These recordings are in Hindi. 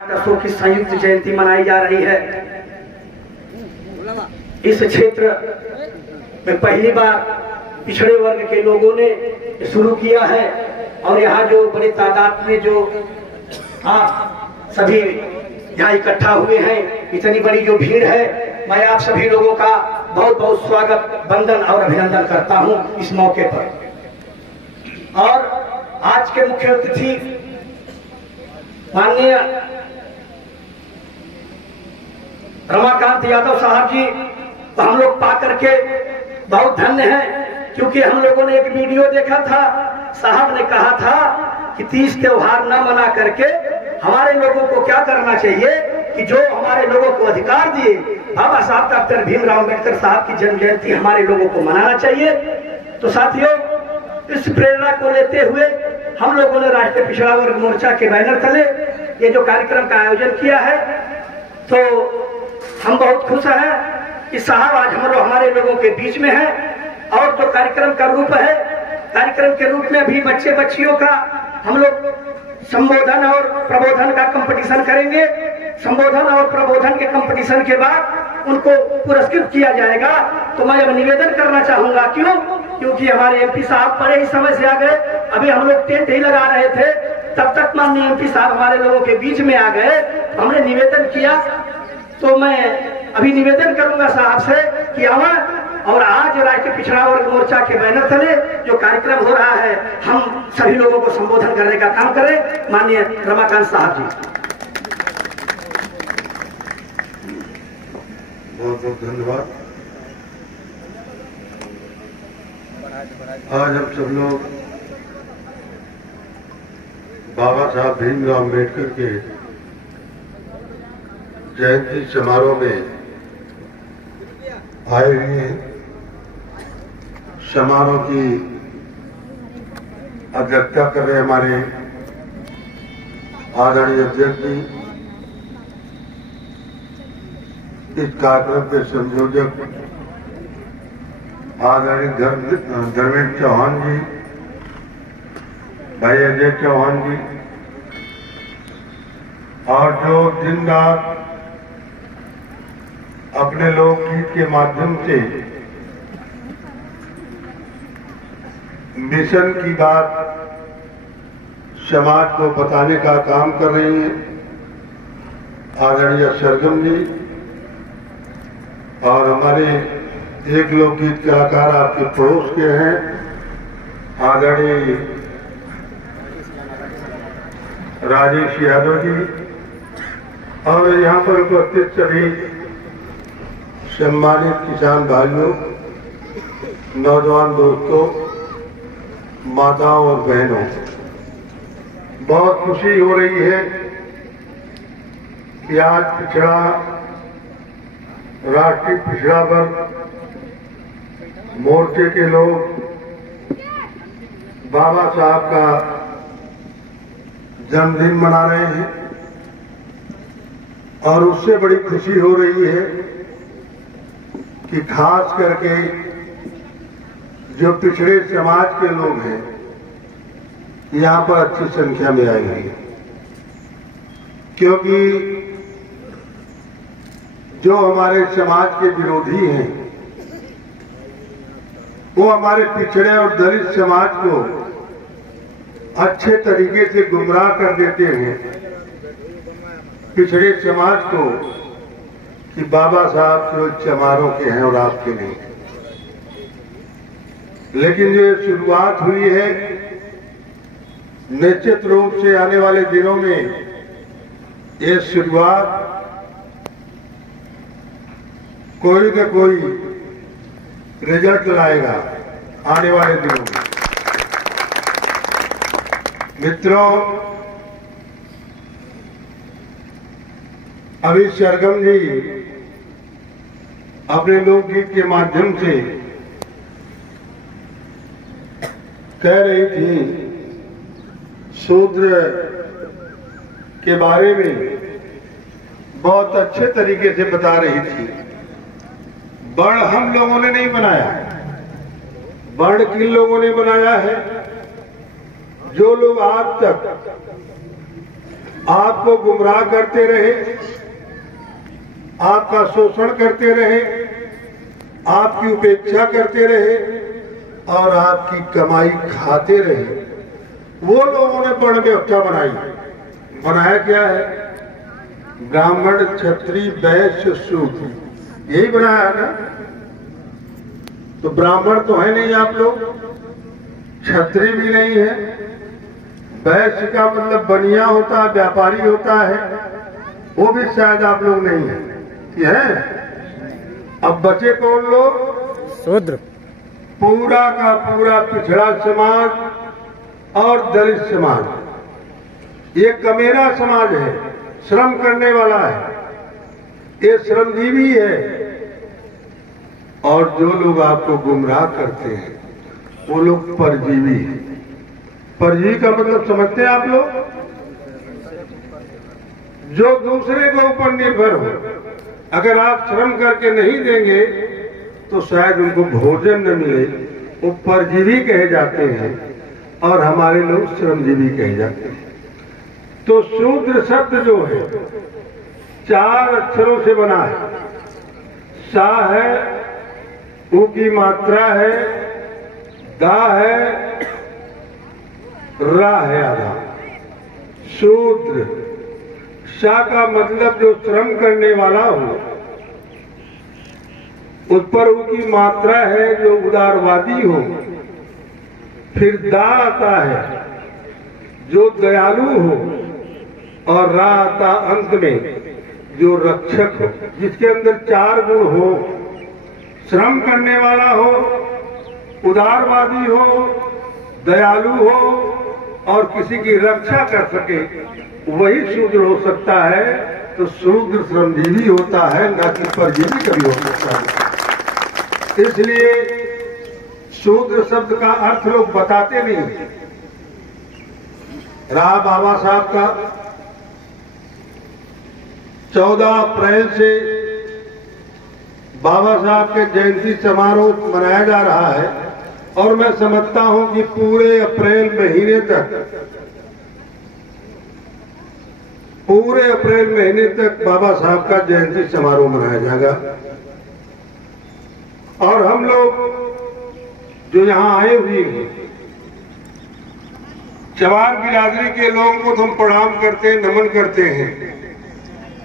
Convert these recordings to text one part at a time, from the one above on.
दसों की संयुक्त जयंती मनाई जा रही है। इस क्षेत्र में पहली बार पिछड़े वर्ग के लोगों ने शुरू किया है और यहाँ जो बड़ी तादाद में जो आप सभी यहाँ इकट्ठा हुए हैं, इतनी बड़ी जो भीड़ है, मैं आप सभी लोगों का बहुत बहुत स्वागत, वंदन और अभिनंदन करता हूँ इस मौके पर। और आज के मुख्य अतिथि माननीय रमाकांत यादव साहब जी तो हम लोग पा करके बहुत धन्य हैं, क्योंकि हम लोगों ने एक वीडियो देखा था, साहब ने कहा था कि 30 त्योहार न मना करके हमारे लोगों को क्या करना चाहिए कि जो हमारे लोगों को अधिकार दिए बाबा साहब डॉक्टर भीमराव अम्बेडकर साहब की जन्म जयंती हमारे लोगों को मनाना चाहिए। तो साथियों, इस प्रेरणा को लेते हुए हम लोगों ने राष्ट्रीय पिछड़ा वर्ग मोर्चा के बैनर तले ये जो कार्यक्रम का आयोजन किया है, तो हम बहुत खुश हैं कि साहब आज हमारे लोगों के बीच में है। और जो कार्यक्रम का रूप है, कार्यक्रम के रूप में भी बच्चे बच्चियों का हम लोग संबोधन और प्रबोधन का कंपटीशन करेंगे। संबोधन और प्रबोधन के कंपटीशन के बाद उनको पुरस्कृत किया जाएगा। तो मैं अब निवेदन करना चाहूंगा, क्योंकि हमारे एमपी साहब बड़े ही समय से आ गए, अभी हम लोग टेंट ही लगा रहे थे, तब तक माननीय एमपी साहब हमारे लोगों के बीच में आ गए, हमने निवेदन किया। तो मैं अभी निवेदन करूंगा साहब से कि आवा और आज राष्ट्रीय पिछड़ा वर्ग मोर्चा के बैनर तले जो कार्यक्रम हो रहा है, हम सभी लोगों को संबोधन करने का काम करें। माननीय रमाकांत साहब जी, बहुत बहुत धन्यवाद। आज हम सब लोग बाबा साहब भीमराव अम्बेडकर के जयंती समारोह में आए हुए हैं। समारोह की अध्यक्षता कर रहे हमारे आदरणीय अध्यक्ष जी, इस कार्यक्रम के संयोजक आदरणीय धर्मेंद्र चौहान जी, भाई अजय चौहान जी, और जो दिन रात अपने लोकगीत के माध्यम से मिशन की बात समाज को बताने का काम कर रही हैं, आदरणीय सरगम जी, और हमारे एक लोकगीत कलाकार आपके पड़ोस के हैं, आदरणीय राजेश यादव जी, और यहाँ पर उपस्थित सभी सम्मानित किसान भाइयों, नौजवान दोस्तों, माताओं और बहनों, बहुत खुशी हो रही है कि आज राष्ट्रीय पिछड़ा वर्ग मोर्चे के लोग बाबा साहब का जन्मदिन मना रहे हैं। और उससे बड़ी खुशी हो रही है कि खास करके जो पिछड़े समाज के लोग हैं यहाँ पर अच्छी संख्या में आए हैं, क्योंकि जो हमारे समाज के विरोधी हैं वो हमारे पिछड़े और दलित समाज को अच्छे तरीके से गुमराह कर देते हैं पिछड़े समाज को कि बाबा साहब केवल चमारों के हैं और आपके नहीं। लेकिन जो शुरुआत हुई है, निश्चित रूप से आने वाले दिनों में ये शुरुआत कोई न कोई रिजल्ट लाएगा आने वाले दिनों में। मित्रों, अभी सरगम जी अपने लोकगीत के माध्यम से कह रही थी, शूद्र के बारे में बहुत अच्छे तरीके से बता रही थी। वर्ण हम लोगों ने नहीं बनाया, वर्ण किन लोगों ने बनाया है? जो लोग आज तक आपको गुमराह करते रहे, आपका शोषण करते रहे, आपकी उपेक्षा करते रहे और आपकी कमाई खाते रहे, वो लोगों ने वर्ण व्यवस्था बनाई। बनाया क्या है? ब्राह्मण, क्षत्रिय, वैश्य, शूद्र, यही बनाया है ना। तो ब्राह्मण तो है नहीं आप लोग, क्षत्रिय भी नहीं है, वैश्य का मतलब बनिया होता है, व्यापारी होता है, वो भी शायद आप लोग नहीं है, कि है? अब बचे कौन लोग? शूद्र। पूरा का पूरा पिछड़ा समाज और दलित समाज, ये कमेरा समाज है, श्रम करने वाला है, ये श्रमजीवी है। और जो लोग आपको गुमराह करते हैं वो लोग परजीवी हैं। परजीवी का मतलब समझते हैं आप लोग? जो दूसरे के ऊपर निर्भर हो। अगर आप श्रम करके नहीं देंगे तो शायद उनको भोजन न मिले, वो परजीवी कहे जाते हैं और हमारे लोग श्रमजीवी कहे जाते हैं। तो शूद्र शब्द जो है 4 अक्षरों से बना है। सा है, ऊ की मात्रा है, दा है, रा है आधा। शूद्र। शा का मतलब जो श्रम करने वाला हो, उस पर ऊ की मात्रा है जो उदारवादी हो। फिर दा आता है जो दयालु हो, और रा आता अंत में जो रक्षक हो, जिसके अंदर 4 गुण हो। श्रम करने वाला हो, उदारवादी हो, दयालु हो और किसी की रक्षा कर सके, वही शूद्र हो सकता है। तो शूद्र श्रमजीवी होता है, न कि परजीवी कभी हो सकता है। इसलिए शूद्र शब्द का अर्थ लोग बताते नहीं। रहा बाबा साहब का 14 अप्रैल से बाबा साहब के जयंती समारोह मनाया जा रहा है, और मैं समझता हूं कि पूरे अप्रैल महीने तक बाबा साहब का जयंती समारोह मनाया जाएगा। और हम लोग जो यहाँ आए हुए हैं, चमार बिरादरी के लोगों को तो हम प्रणाम करते हैं, नमन करते हैं।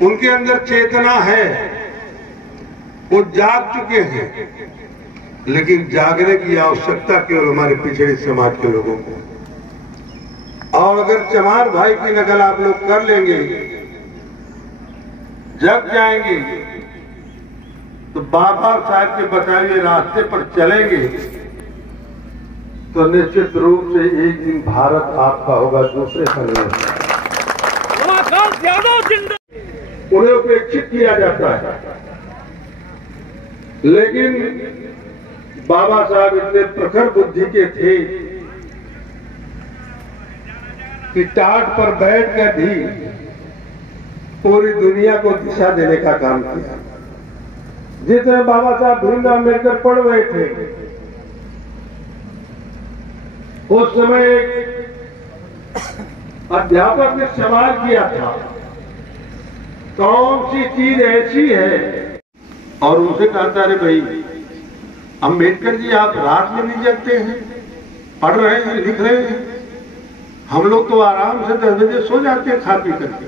उनके अंदर चेतना है, वो जाग चुके हैं, लेकिन जागने की आवश्यकता केवल हमारे पिछड़े समाज के लोगों को। और अगर चमार भाई की नकल आप लोग कर लेंगे, जग जाएंगे, तो बाबा साहब के बताए हुए रास्ते पर चलेंगे, तो निश्चित रूप से एक दिन भारत आपका होगा दूसरे संघर्ष। उन्हें उपेक्षित किया जाता है, लेकिन बाबा साहब इतने प्रखर बुद्धि के थे कि टाट पर बैठकर भी पूरी दुनिया को दिशा देने का काम किया। जितने बाबा साहब भीमराव अम्बेडकर पढ़ रहे थे, उस समय अध्यापक ने सवाल किया था, कौन सी चीज ऐसी है, और उनसे कहा था, अरे भाई अम्बेडकर जी आप रात में नहीं जगते हैं, पढ़ रहे हैं, लिख रहे हैं, हम लोग तो आराम से 10 बजे सो जाते हैं खा पी करके।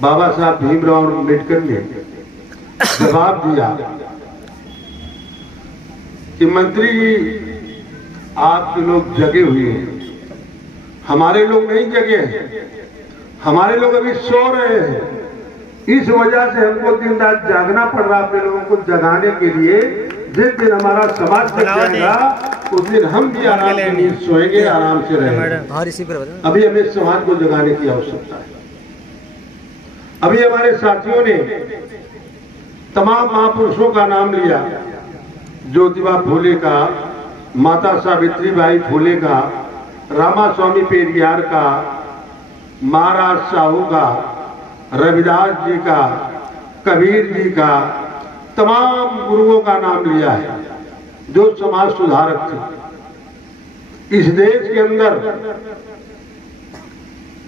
बाबा साहब भीमराव अम्बेडकर ने जवाब दिया कि मंत्री जी आपके लोग जगे हुए हैं, हमारे लोग नहीं जगे हैं, हमारे लोग अभी सो रहे हैं। इस वजह से हमको दिन रात जागना पड़ रहा अपने लोगों को जगाने के लिए। जिस दिन हमारा समाज जग जाएगा उस दिन हम भी आराम से नींद सोएंगे, आराम से रहेंगे। अभी हमें समाज को जगाने की आवश्यकता है। अभी हमारे साथियों ने तमाम महापुरुषों का नाम लिया, ज्योतिबा फूले का, माता सावित्रीबाई फूले का, रामास्वामी पेरियार का, महाराज साहू का, रविदास जी का, कबीर जी का, तमाम गुरुओं का नाम लिया है जो समाज सुधारक थे। इस देश के अंदर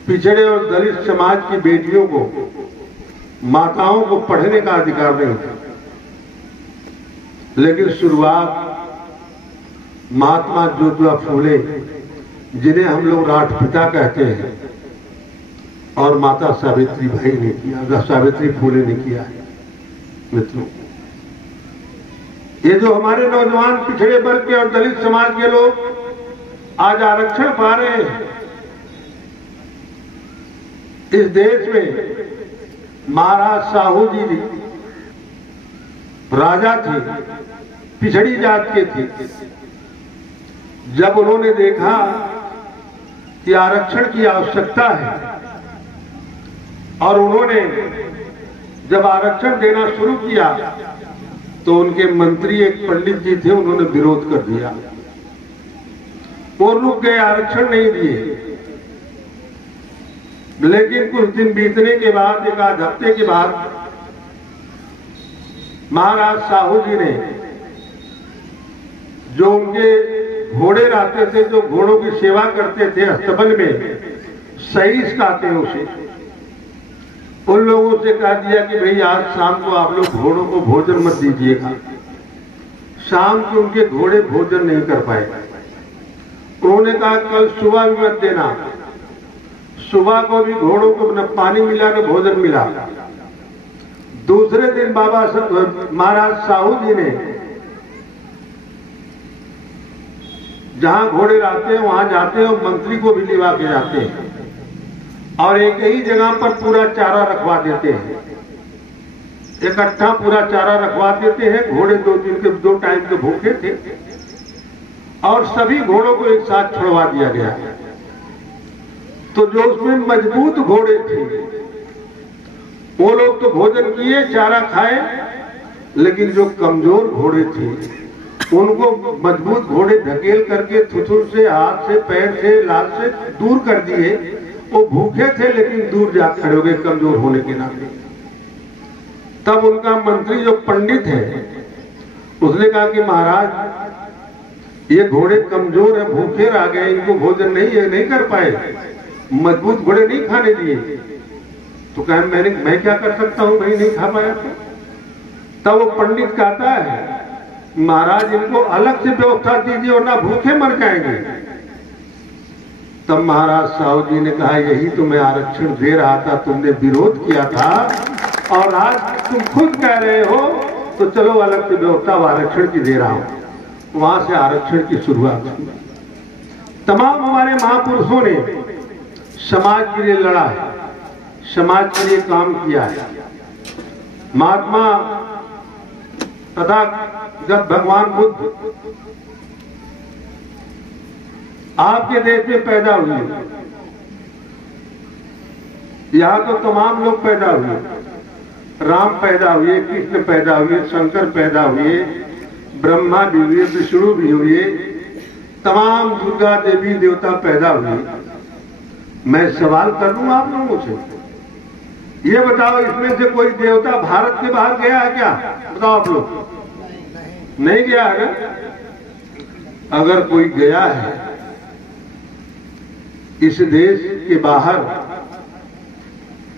पिछड़े और दलित समाज की बेटियों को, माताओं को पढ़ने का अधिकार नहीं था। लेकिन शुरुआत महात्मा ज्योतिबा फूले, जिन्हें हम लोग राष्ट्रपिता कहते हैं, और माता सावित्री बाई ने किया, सावित्री फूले ने किया है। मित्रों, ये जो हमारे नौजवान पिछड़े वर्ग के और दलित समाज के लोग आज आरक्षण पा रहे हैं, इस देश में महाराज साहू जी राजा थे, पिछड़ी जात के थे। जब उन्होंने देखा कि आरक्षण की आवश्यकता है और उन्होंने जब आरक्षण देना शुरू किया तो उनके मंत्री एक पंडित जी थे, उन्होंने विरोध कर दिया। वो रुक गए, आरक्षण नहीं दिए। लेकिन कुछ दिन बीतने के बाद, एक आध हफ्ते के बाद, महाराज साहू जी ने जो उनके घोड़े रहते थे, जो घोड़ों की सेवा करते थे अस्तबल में, सहीस कहते हैं उसे, उन लोगों से कह दिया कि भाई आज शाम को आप लोग घोड़ों को भोजन मत दीजिएगा। शाम को उनके घोड़े भोजन नहीं कर पाए। उन्होंने कहा कल सुबह भी मत देना। सुबह को भी घोड़ों को न पानी मिला न भोजन मिला। दूसरे दिन बाबा महाराज साहू जी ने जहां घोड़े रहते हैं वहां जाते हैं और मंत्री को भी लिवा के जाते हैं और एक ही जगह पर पूरा चारा रखवा देते हैं, इकट्ठा पूरा चारा रखवा देते हैं। घोड़े 2 दिन के 2 टाइम के भूखे थे और सभी घोड़ों को एक साथ छुड़वा दिया गया। तो जो उसमें मजबूत घोड़े थे वो लोग तो भोजन किए, चारा खाए, लेकिन जो कमजोर घोड़े थे उनको मजबूत घोड़े धकेल करके थुथुर से, हाथ से, पैर से, लात से दूर कर दिए। वो भूखे थे लेकिन दूर जा खड़े हो गए कमजोर होने के नाते। तब उनका मंत्री जो पंडित है उसने कहा कि महाराज ये घोड़े कमजोर है, भूखे रह गए, इनको भोजन नहीं कर पाए, मजबूत घोड़े नहीं खाने दिए। तो कहा मैं क्या कर सकता हूं, भाई नहीं खा पाया तो। तब वो पंडित कहता है महाराज इनको अलग से व्यवस्था दीजिए वरना भूखे मर जाएंगे। तब महाराज साहू जी ने कहा यही तो मैं आरक्षण दे रहा था, तुमने विरोध किया था और आज तुम खुद कह रहे हो, तो चलो अलग से व्यवस्था आरक्षण की दे रहा हूं। वहां से आरक्षण की शुरुआत हुई। तमाम हमारे महापुरुषों ने समाज के लिए लड़ा है, समाज के लिए काम किया है। महात्मा तथा जब भगवान बुद्ध आपके देश में पैदा हुए, यहां तो तमाम लोग पैदा हुए, राम पैदा हुए, कृष्ण पैदा हुए, शंकर पैदा हुए, ब्रह्मा भी हुए, विष्णु भी हुए, तमाम दुर्गा देवी देवता पैदा हुए। मैं सवाल कर लूं आप लोगों से, ये बताओ इसमें से कोई देवता भारत के बाहर गया है क्या? बताओ आप लोग, नहीं गया है ना? अगर कोई गया है इस देश के बाहर,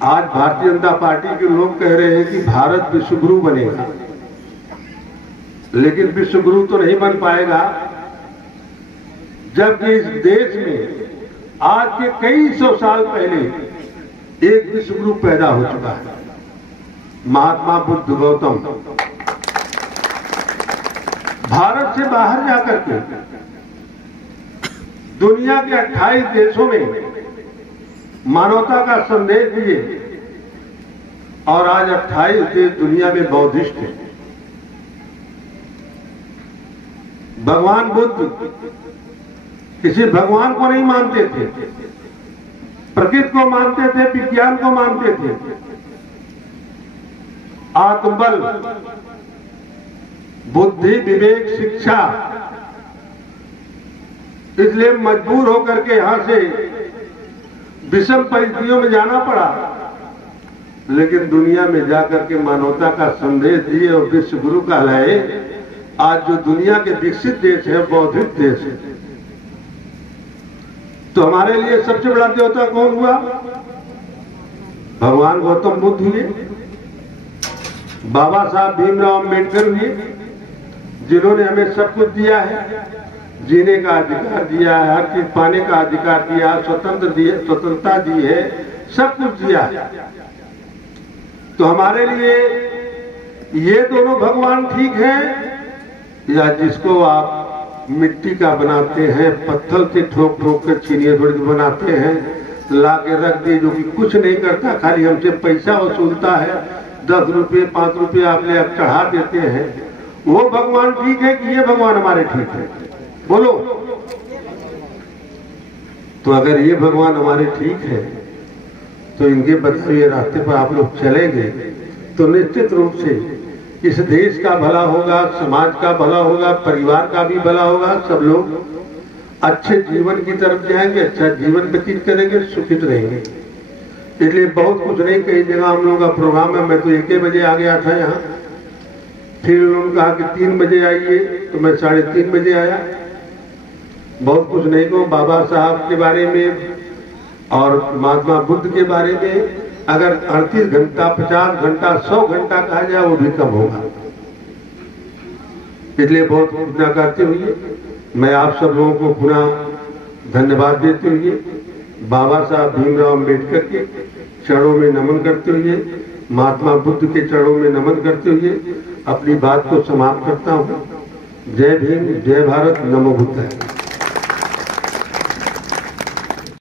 आज भारतीय जनता पार्टी के लोग कह रहे हैं कि भारत विश्वगुरु बनेगा, लेकिन विश्वगुरु तो नहीं बन पाएगा जबकि इस देश में आज के कई सौ साल पहले एक विश्वगुरु पैदा हो चुका है, महात्मा बुद्ध गौतम। भारत से बाहर जाकर के दुनिया के 28 देशों में मानवता का संदेश दिए और आज 28 देश दुनिया में बौद्धिस्ट हैं। भगवान बुद्ध किसी भगवान को नहीं मानते थे, प्रकृति को मानते थे, विज्ञान को मानते थे। आत्मबल, बुद्धि, विवेक, शिक्षा, इसलिए मजबूर होकर के यहां से विषम परिस्थितियों में जाना पड़ा, लेकिन दुनिया में जाकर के मानवता का संदेश दिए और विश्व गुरु कहलाए। आज जो दुनिया के विकसित देश है बौद्धिक देश है। तो हमारे लिए सबसे बड़ा देवता कौन हुआ? भगवान गौतम बुद्ध हुए, बाबा साहब भीमराव अम्बेडकर हुए, जिन्होंने हमें सब कुछ दिया है, जीने का अधिकार दिया है, हर चीज पाने का अधिकार दिया, स्वतंत्रता दी है, सब कुछ दिया है। तो हमारे लिए ये दोनों भगवान ठीक हैं, या जिसको आप मिट्टी का बनाते हैं, पत्थर से ठोक ठोक कर चीनियां थोड़ी बनाते हैं, ला के रख दिए, जो कि कुछ नहीं करता, खाली हमसे पैसा वसूलता है, 10 रुपये 5 रुपये आप ले चढ़ा देते हैं, वो भगवान ठीक है कि ये भगवान हमारे ठीक है? बोलो। तो अगर ये भगवान हमारे ठीक है तो इनके बताए हुए रास्ते पर आप लोग चलेंगे तो निश्चित रूप से इस देश का भला होगा, समाज का भला होगा, परिवार का भी भला होगा, सब लोग अच्छे जीवन की तरफ जाएंगे, अच्छा जीवन व्यतीत करेंगे, सुखित रहेंगे। इसलिए बहुत कुछ नहीं, कई जगह हम लोगों का प्रोग्राम है, मैं तो 1 बजे आ गया था यहाँ, फिर उन्होंने कहा कि 3 बजे आइए, तो मैं 3:30 बजे आया। बहुत कुछ नहीं कहूँ बाबा साहब के बारे में और महात्मा बुद्ध के बारे में, अगर 38 घंटा 50 घंटा 100 घंटा कहा जाए वो भी कम होगा। इसलिए बहुत कृतज्ञता करते हुए मैं आप सब लोगों को पुनः धन्यवाद देते हुए बाबा साहब भीमराव अम्बेडकर के चरणों में नमन करते हुए, महात्मा बुद्ध के चरणों में नमन करते हुए अपनी बात को समाप्त करता हूँ। जय भीम, जय भारत, नमो बुद्धाय।